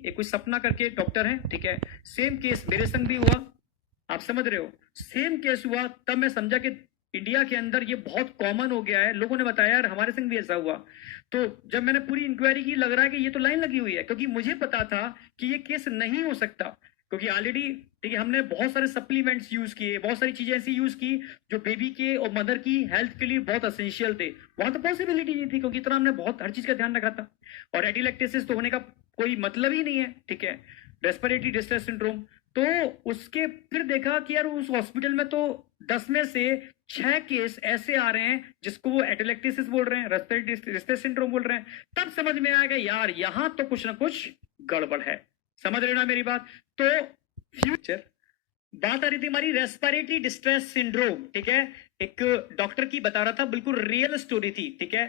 एक कोई सपना करके डॉक्टर है, ठीक है, सेम केस मेरे संग भी हुआ, आप समझ रहे हो, सेम केस हुआ, तब मैं समझा कि इंडिया के अंदर ये बहुत कॉमन हो गया है, लोगों ने बताया यार हमारे संग भी ऐसा हुआ। तो जब मैंने पूरी इंक्वायरी की, लग रहा है कि ये तो लाइन लगी हुई है, क्योंकि मुझे पता था कि ये केस नहीं हो सकता, क्योंकि ऑलरेडी ठीक है हमने बहुत सारे सप्लीमेंट्स यूज किए, बहुत सारी चीजें ऐसी यूज की जो बेबी के और मदर की हेल्थ के लिए बहुत असेंशियल थे। वहां तो पॉसिबिलिटी नहीं थी, क्योंकि इतना हमने बहुत हर चीज का ध्यान रखा था, और एटिलैक्टेसिस तो होने का कोई मतलब ही नहीं है, ठीक है, रेस्पिरेटरी डिस्ट्रेस सिंड्रोम। तो उसके फिर देखा कि यार उस हॉस्पिटल में तो 10 में से 6 केस ऐसे आ रहे हैं जिसको वो एटिलैक्टेसिस बोल रहे हैं, रेस्पिरेटरी डिस्ट्रेस सिंड्रोम बोल रहे हैं। तब समझ में आएगा यार यहां तो कुछ ना कुछ गड़बड़ है, समझ रहे ना मेरी बात। तो फ्यूचर बात आ रही थी हमारी रेस्पिरेटरी डिस्ट्रेस सिंड्रोम, ठीक है, एक डॉक्टर की बता रहा था, बिल्कुल रियल स्टोरी थी, ठीक है,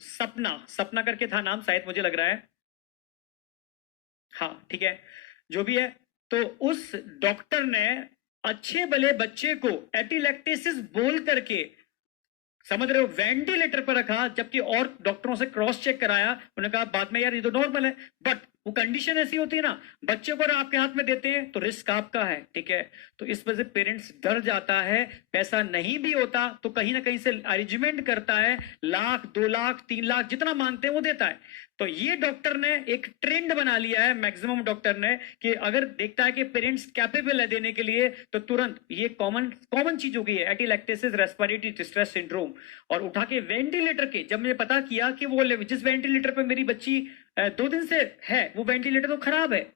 सपना सपना करके था नाम शायद, मुझे लग रहा है, हाँ ठीक है, जो भी है। तो उस डॉक्टर ने अच्छे भले बच्चे को एटिलैक्टेसिस बोल करके, समझ रहे हो, वेंटिलेटर पर रखा, जबकि और डॉक्टरों से क्रॉस चेक कराया, उन्होंने कहा बाद में यार ये तो नॉर्मल है, बट वो कंडीशन ऐसी होती है ना, बच्चे को अगर आपके हाथ में देते हैं तो रिस्क आपका है, ठीक है, तो इस वजह से पेरेंट्स डर जाता है, पैसा नहीं भी होता तो कहीं ना कहीं से अरेंजमेंट करता है, लाख 2 लाख 3 लाख जितना मांगते हैं वो देता है। तो ये डॉक्टर ने एक ट्रेंड बना लिया है, मैक्सिमम डॉक्टर ने, कि अगर देखता है कि पेरेंट्स कैपेबल है देने के लिए तो तुरंत, ये कॉमन कॉमन चीज हो गई है एटिलैक्टेसिस रेस्पिरेटरी डिस्ट्रेस सिंड्रोम, और उठा के वेंटिलेटर के, जब मैंने पता किया कि वो जिस वेंटिलेटर पे मेरी बच्ची 2 दिन से है वो वेंटिलेटर तो खराब है,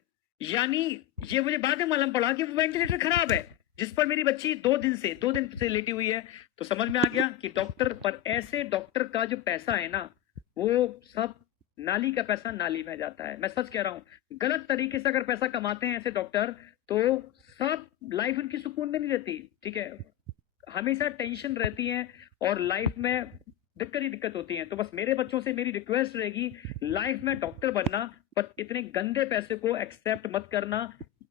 यानी ये मुझे बाद में मालूम पड़ा कि वो वेंटिलेटर खराब है जिस पर मेरी बच्ची 2 दिन से लेटी हुई है। तो समझ में आ गया कि डॉक्टर पर, ऐसे डॉक्टर का जो पैसा है ना वो सब नाली का पैसा नाली में जाता है, मैं सच कह रहा हूं। गलत तरीके से अगर पैसा कमाते हैं ऐसे डॉक्टर तो सब लाइफ उनकी सुकून में नहीं रहती, ठीक है, हमेशा टेंशन रहती है और लाइफ में दिक्कत ही दिक्कत होती है। तो बस मेरे बच्चों से मेरी रिक्वेस्ट रहेगी, लाइफ में डॉक्टर बनना, बट इतने गंदे पैसे को एक्सेप्ट मत करना,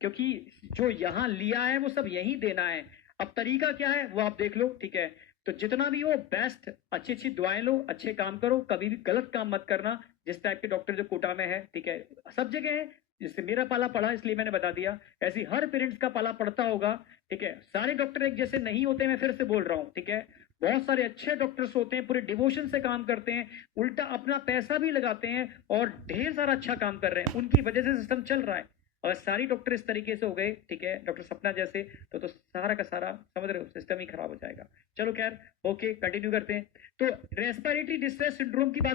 क्योंकि जो यहां लिया है वो सब यहीं देना है। अब तरीका क्या है वो आप देख लो, ठीक है, तो जितना भी हो बेस्ट, अच्छी अच्छी दवाएं लो, अच्छे काम करो, कभी भी गलत काम मत करना। जिस टाइप के डॉक्टर जो कोटा में है, ठीक है, सब जगह है, जिससे मेरा पाला पड़ा इसलिए मैंने बता दिया, ऐसी हर पेरेंट्स का पाला पड़ता होगा, ठीक है। सारे डॉक्टर एक जैसे नहीं होते, मैं फिर से बोल रहा हूं, ठीक है, बहुत सारे अच्छे डॉक्टर्स होते हैं, पूरे डिवोशन से काम करते हैं, उल्टा अपना पैसा भी लगाते हैं और ढेर सारा अच्छा काम कर रहे हैं, उनकी वजह से सिस्टम चल रहा है। और सारी डॉक्टर इस तरीके से हो गए, ठीक है, डॉक्टर सपना जैसे, तो सारा का सारा समझ रहे हो सिस्टम ही खराब हो जाएगा। चलो खैर, ओके, कंटिन्यू करते हैं। तो रेस्पिरेटरी डिस्ट्रेस सिंड्रोम की बात